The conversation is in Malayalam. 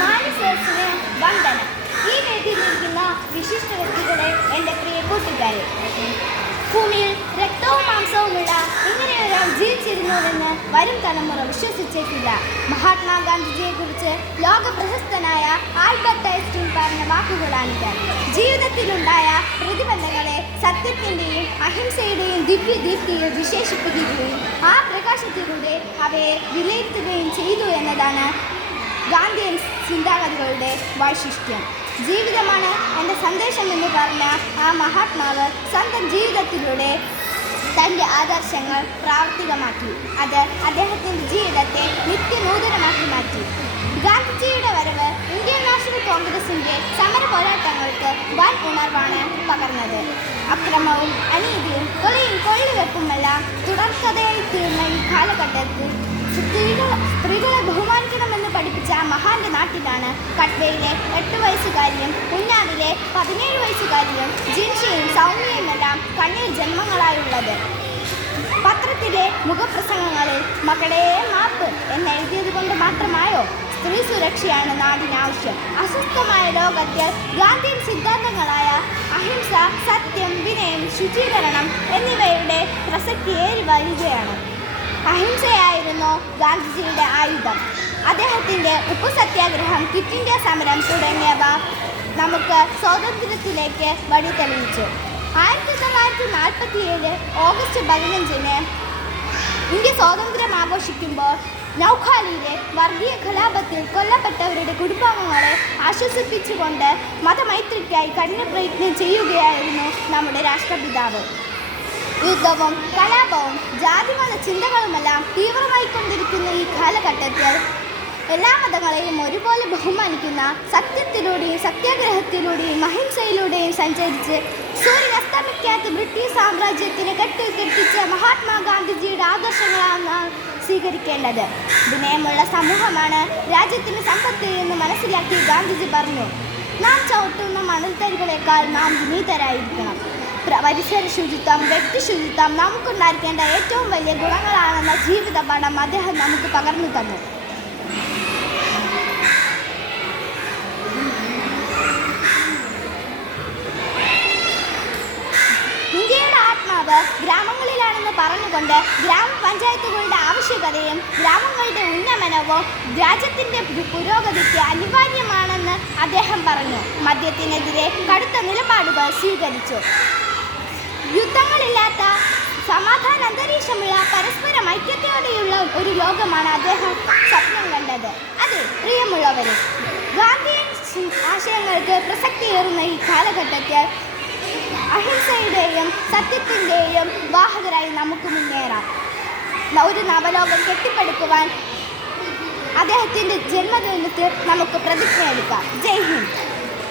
മാനസേഴ്സിന് വന്ദനം. ഈ വേദിയിലിരിക്കുന്ന വിശിഷ്ട വ്യക്തികളെ എൻ്റെ പ്രിയ കൂട്ടുകാരെ, ഭൂമിയിൽ രക്തവും മാംസവുമുള്ള ഇങ്ങനെയൊരാൾ ജീവിച്ചിരുന്നുവെന്ന് വരും തലമുറ വിശ്വസിച്ചേക്കില്ല. മഹാത്മാഗാന്ധിജിയെക്കുറിച്ച് ലോക പ്രശസ്തനായ ആൽബർട്ട് ഐൻസ്റ്റീൻ പറഞ്ഞ വാക്കുകളാണിത്. ജീവിതത്തിലുണ്ടായ പ്രതിബന്ധങ്ങളെ സത്യത്തിൻ്റെയും അഹിംസയുടെയും ദിവ്യദീപ്തിയിൽ വിശേഷിപ്പിക്കുകയും ആ പ്രകാശത്തിലൂടെ അവയെ വിലയിരുത്തുകയും ചെയ്തു എന്നതാണ് ഗാന്ധിയൻ ചിന്താഗതികളുടെ വൈശിഷ്ട്യം. ജീവിതമാണ് എൻ്റെ സന്ദേശമെന്ന് പറഞ്ഞ ആ മഹാത്മാവ് സ്വന്തം ജീവിതത്തിലൂടെ തൻ്റെ ആദർശങ്ങൾ പ്രാവർത്തികമാക്കി. അത് അദ്ദേഹത്തിൻ്റെ ജീവിതത്തെ നിത്യനൂതനമാക്കി മാറ്റി. ഗാന്ധിജിയുടെ വരവ് ഇന്ത്യൻ നാഷണൽ കോൺഗ്രസിൻ്റെ സമര പോരാട്ടങ്ങൾക്ക് വൻ ഉണർവാണ് പകർന്നത്. അക്രമവും അനീതിയും കൊലയും കൊള്ളിവെപ്പുമെല്ലാം തുടർക്കഥയായി തീർന്ന ഈ കാലഘട്ടത്തിൽ സ്ത്രീകളെ ബഹുമാനിക്കണമെന്ന് പഠിപ്പിച്ച മഹാന്റെ നാട്ടിലാണ് കട്വയിലെ 8 വയസ്സുകാരിയും ഉന്നാവിലെ 17 വയസ്സുകാരിയും ജിൻഷിയും സൗമ്യയുമെല്ലാം കണ്ണീർ ജന്മങ്ങളായുള്ളത്. പത്രത്തിലെ മുഖപ്രസംഗങ്ങളിൽ മകളെ മാപ്പ് എന്നെഴുതിയത് കൊണ്ട് മാത്രമായോ? സ്ത്രീ സുരക്ഷയാണ് നാടിനാവശ്യം. അസ്വസ്ഥമായ ലോകത്തിൽ ഗാന്ധിയൻ സിദ്ധാന്തങ്ങളായ അഹിംസ, സത്യം, വിനയം, ശുചീകരണം എന്നിവയുടെ പ്രസക്തി ഏറി വരികയാണ്. അഹിംസയായിരുന്നു ഗാന്ധിജിയുടെ ആയുധം. അദ്ദേഹത്തിൻ്റെ ഉപ്പു സത്യാഗ്രഹം, ക്വിറ്റ് ഇന്ത്യ സമരം തുടങ്ങിയവ നമുക്ക് സ്വാതന്ത്ര്യത്തിലേക്ക് വഴി തെളിയിച്ചു. 1947 ഓഗസ്റ്റ് 15-ന് ഇന്ത്യ സ്വാതന്ത്ര്യം ആഘോഷിക്കുമ്പോൾ നൗഖാലിയിലെ വർഗീയ കലാപത്തിൽ കൊല്ലപ്പെട്ടവരുടെ കുടുംബാംഗങ്ങളെ ആശ്വസിപ്പിച്ചുകൊണ്ട് മതമൈത്രിക്കായി കഠിന പ്രയത്നം ചെയ്യുകയായിരുന്നു നമ്മുടെ രാഷ്ട്രപിതാവ്. യുദ്ധവും കലാപവും ജാതിമത ചിന്തകളുമെല്ലാം തീവ്രമായിക്കൊണ്ടിരിക്കുന്ന ഈ കാലഘട്ടത്തിൽ എല്ലാ മതങ്ങളെയും ഒരുപോലെ ബഹുമാനിക്കുന്ന, സത്യത്തിലൂടെയും സത്യാഗ്രഹത്തിലൂടെയും അഹിംസയിലൂടെയും സഞ്ചരിച്ച് സൂര്യൻ അസ്തമിക്കാത്ത ബ്രിട്ടീഷ് സാമ്രാജ്യത്തിന് കെട്ടിച്ച മഹാത്മാഗാന്ധിജിയുടെ ആദർശങ്ങളാണ് സ്വീകരിക്കേണ്ടത്. വിനയമുള്ള സമൂഹമാണ് രാജ്യത്തിന് സമ്പത്ത് എന്ന് മനസ്സിലാക്കി ഗാന്ധിജി പറഞ്ഞു. നാം ചവിട്ടുന്ന മണൽത്തരികളെക്കാൾ നാം വിനീതരായിരിക്കണം. പരിസര ശുചിത്വം, വ്യക്തി ശുചിത്വം നമുക്കുണ്ടായിരിക്കേണ്ട ഏറ്റവും വലിയ ഗുണങ്ങളാണെന്ന ജീവിത പാഠം അദ്ദേഹം നമുക്ക് പകർന്നു തന്നു. ഇന്ത്യയുടെ ആത്മാവ് ഗ്രാമങ്ങളിലാണെന്ന് പറഞ്ഞുകൊണ്ട് ഗ്രാമപഞ്ചായത്തുകളുടെ ആവശ്യകതയും ഗ്രാമങ്ങളുടെ ഉന്നമനവും രാജ്യത്തിൻ്റെ പുരോഗതിക്ക് അനിവാര്യമാണെന്ന് അദ്ദേഹം പറഞ്ഞു. മദ്യത്തിനെതിരെ കടുത്ത നിലപാടുകൾ സ്വീകരിച്ചു. യുദ്ധങ്ങളില്ലാത്ത സമാധാന അന്തരീക്ഷമുള്ള പരസ്പരം ഐക്യത്തോടെയുള്ള ഒരു ലോകമാണ് അദ്ദേഹം സ്വപ്നം കണ്ടത്. അതെ പ്രിയമുള്ളവരെ, ഗാന്ധിയൻ ആശയങ്ങൾക്ക് പ്രസക്തിയേറുന്ന ഈ കാലഘട്ടത്തിൽ അഹിംസയുടെയും സത്യത്തിൻ്റെയും വാഹകരായി നമുക്ക് മുന്നേറാം. ഒരു നവലോകം കെട്ടിപ്പടുക്കുവാൻ അദ്ദേഹത്തിൻ്റെ ജന്മദിനത്തിൽ നമുക്ക് പ്രതിജ്ഞ എടുക്കാം. ജയ് ഹിന്ദ്.